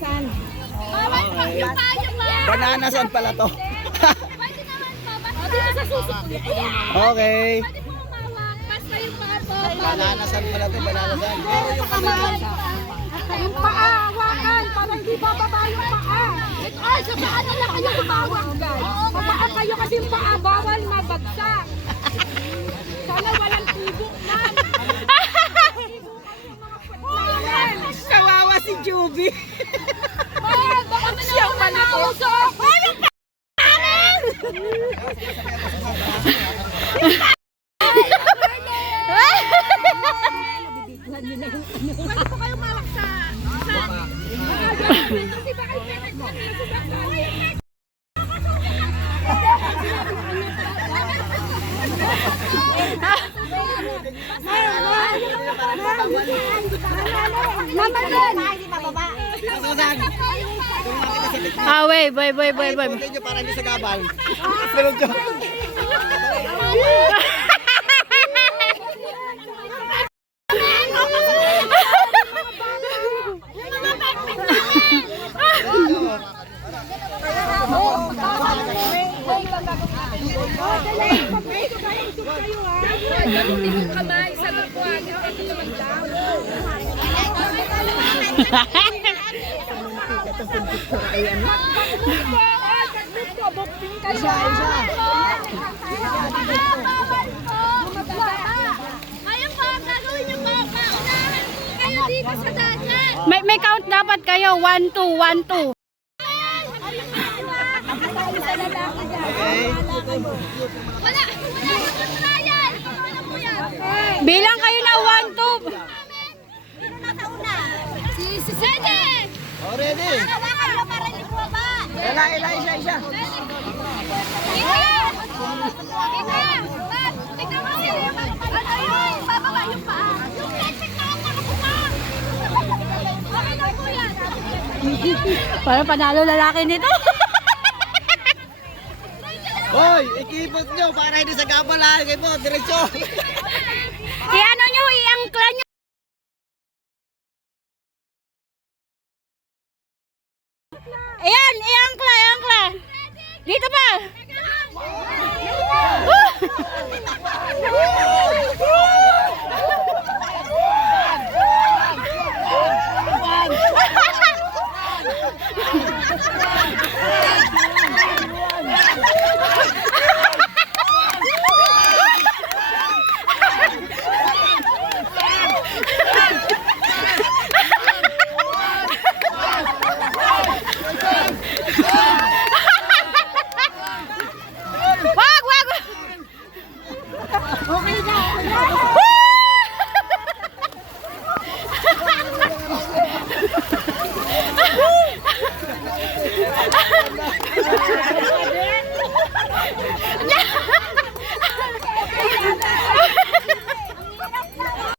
Bananasan. Okay. Bananasan pala to. Pwede naman po. Basta dito sa susunod. Okay. Pwede po umawak. Basta yung paa po. Bananasan pala to, bananasan. Pero yung kamay. Yung paa, hawakan. Para hindi bababa yung paa. Ay, sa paa nila kayo umawak, guys. Pababa kayo kasi yung paa bawal mabagsak. Sana walang tibo, ma'am. Kawawa si Juby. Siyang manakausap. Ay, yung pangin! Pwede po kayo malak sa... Kasi baka Ah, wait. Ikutin nyo para hindi sa gabal. Sunod nyo. gamitin yung kamay sa lupuan. Ito yung daw. Ayun po, gagawin yung mga paunahan. Kayo dito sa dagat. May count dapat kayo. 1, 2, 1, 2. Okay. Wala yung trial. Ano po yan? Bilang kayo na 1, 2. Sino nasa una? Si Sede. Oh, ready. Hawakan mo para hindi bumaba. Isa. Tignan mo siya. Ano yun? Bababa yung paa. Yung plastic na ang nakapupang. Okay lang po yan. Para panalo lalaki nito. Hoy, ikipot nyo para hindi sa gabal ha. Ikipot, diretso. I-ano nyo, i-angkla nyo. Ayan, i-angkla. Dito pa.